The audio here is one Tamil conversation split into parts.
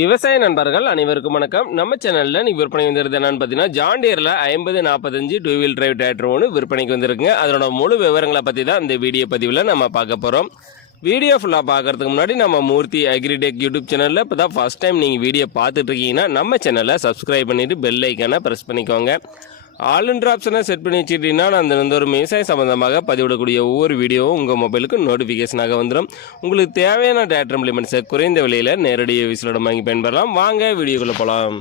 விவசாய நண்பர்கள் அனைவருக்கும் வணக்கம். நம்ம சேனலில் நீங்கள் விற்பனை வந்துருது என்னன்னு பார்த்தீங்கன்னா, ஜான் டீரில் 5045 டூ வீல் டிரைவ் டிராக்டர் ஒன்று விற்பனைக்கு வந்திருக்குங்க. அதனோட முழு விவரங்களை பற்றி தான் இந்த வீடியோ பதிவில் நம்ம பார்க்க போகிறோம். வீடியோ ஃபுல்லாக பார்க்குறதுக்கு முன்னாடி நம்ம மூர்த்தி அக்ரிடெக் யூடியூப் சேனலில் இப்போ தான் ஃபஸ்ட் டைம் நீங்கள் வீடியோ பார்த்துட்ருக்கீங்கன்னா நம்ம சேனலை சப்ஸ்கிரைப் பண்ணிவிட்டு பெல் ஐக்கானை ப்ரெஸ் பண்ணிக்கோங்க. ஆல் என்ற ஆப்ஷனை செட் பண்ணி வச்சுக்கிட்டீங்கன்னா அந்த ஒரு விவசாயம் சம்மந்தமாக பதிவிடக்கூடிய ஒவ்வொரு வீடியோவும் உங்கள் மொபைலுக்கு நோட்டிஃபிகேஷனாக வந்துடும். உங்களுக்கு தேவையான டிராக்டர் இம்ப்ளிமெண்ட்ஸை குறைந்த விலையில் நேரடியாக விசிலோட வாங்கி பயன்பெறலாம். வாங்க வீடியோக்குள்ளே போகலாம்.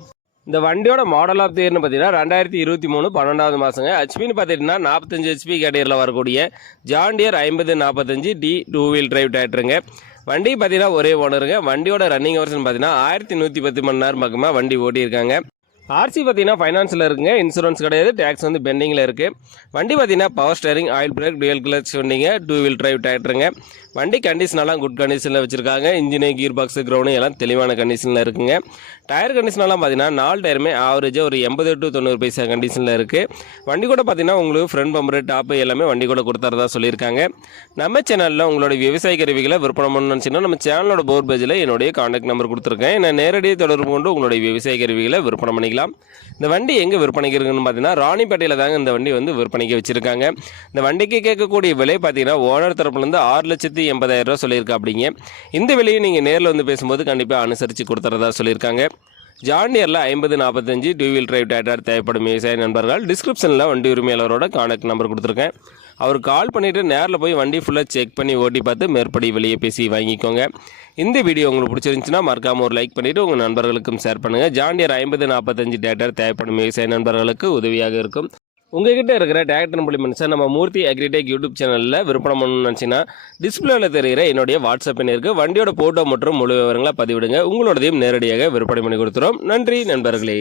இந்த வண்டியோட மாடல் ஆஃப் இயர்னு பார்த்தீங்கன்னா 2023 12வது மாதங்க. ஹெச்பின்னு பார்த்துட்டிங்கன்னா 45 ஹெச்பி கேட்டகரியில் வரக்கூடிய John Deere 5045 D two wheel drive டிராக்டருங்க. வண்டி பார்த்தீங்கன்னா ஒரே ஓனருங்க. வண்டியோட ரன்னிங் ஹவர்ஸ்னு பார்த்தீங்கன்னா 1110 மணி நேரம் பக்கமாக வண்டி ஓட்டியிருக்காங்க. ஆர்சி பார்த்தீங்கன்னா ஃபைனான்ஸில் இருக்குங்க. இன்சூரன்ஸ் கிடையாது. டேக்ஸ் வந்து பெண்டிங்கில் இருக்குது. வண்டி பார்த்தீங்கன்னா power steering, oil brake, dual clutch வண்டிங்க. டூ வீல் டிரைவ் டிராக்டருங்க. வண்டி கண்டிஷனெல்லாம் குட் கண்டிஷனில் வச்சுருக்காங்க. இன்ஜினு, கீர் பாக்ஸு, கிரவுண்டு எல்லாம் தெளிவான கண்டிஷனில் இருக்குங்க. டயர் கண்டிஷனெல்லாம் பார்த்தீங்கன்னா 4 டயருமே ஆவரேஜாக ஒரு 80 to 90 பைசா கண்டிஷனில் இருக்குது. வண்டி கூட பார்த்தீங்கன்னா உங்களுக்கு ஃப்ரண்ட் பம்பரு, டாப்பு எல்லாமே வண்டி கூட கொடுத்துறதா சொல்லியிருக்காங்க. நம்ம சேனலில் உங்களோட விவசாய கருவிகளை விற்பனை பண்ணணும்னு நினச்சிங்கன்னா நம்ம சேனலோட போர் பேஜில் என்னுடைய கான்டாக்ட் நம்பர் கொடுத்துருக்கேன். நான் நேரடியாக தொடர்பு கொண்டு உங்களுடைய விவசாய கருவிகளை விற்பனை பண்ணிக்கலாம். இந்த வண்டி எங்கே விற்பனைக்கு இருக்குன்னு பார்த்தீங்கன்னா ராணிப்பேட்டையில் தாங்க இந்த வண்டி வந்து விற்பனைக்கு வச்சுருக்காங்க. இந்த வண்டிக்கு கேட்கக்கூடிய விலை பார்த்தீங்கன்னா ஓனர் தரப்புலேருந்து 6,80,000 ரூபா சொல்லியிருக்கா. அப்படிங்க இந்த விலையை நீங்கள் நேரில் வந்து பேசும்போது கண்டிப்பாக அனுசரித்து கொடுத்துறதா சொல்லியிருக்காங்க. ஜான் டியரில் 5045 டூ வீல் டிரைவ் டிராக்டர் தேவைப்படும் விவசாய நண்பர்கள் டிஸ்கிரிப்ஷனில் வண்டி உரிமையாளரோட கான்டாக்ட் நம்பர் கொடுத்துருக்கேன். அவர் கால் பண்ணிவிட்டு நேரில் போய் வண்டி ஃபுல்லாக செக் பண்ணி ஓட்டி பார்த்து மேற்படி வெளியே பேசி வாங்கிக்கோங்க. இந்த வீடியோ உங்களுக்கு பிடிச்சிருந்துச்சுன்னா மறக்காமல் ஒரு லைக் பண்ணிவிட்டு உங்கள் நண்பர்களுக்கும் ஷேர் பண்ணுங்கள். ஜான் டியர் 5045 டிராக்டர் தேவைப்படும் விவசாய நண்பர்களுக்கு உதவியாக இருக்கும். உங்ககிட்ட இருக்கிற டிராக்டர் இம்ப்ளிமெண்ட்ஸை நம்ம மூர்த்தி அக்ரிடெக் யூடியூப் சேனலில் விற்பனை பண்ணணும்னு நினச்சின்னா டிஸ்பிளேவில் தெரிகிற என்னுடைய வாட்ஸ்அப் எண் இருக்குது. வண்டியோட ஃபோட்டோ மற்றும் முழு விவரங்களை பதிவிடுங்க. உங்களோடதையும் நேரடியாக விற்பனை பண்ணி கொடுத்துறோம். நன்றி நண்பர்களே.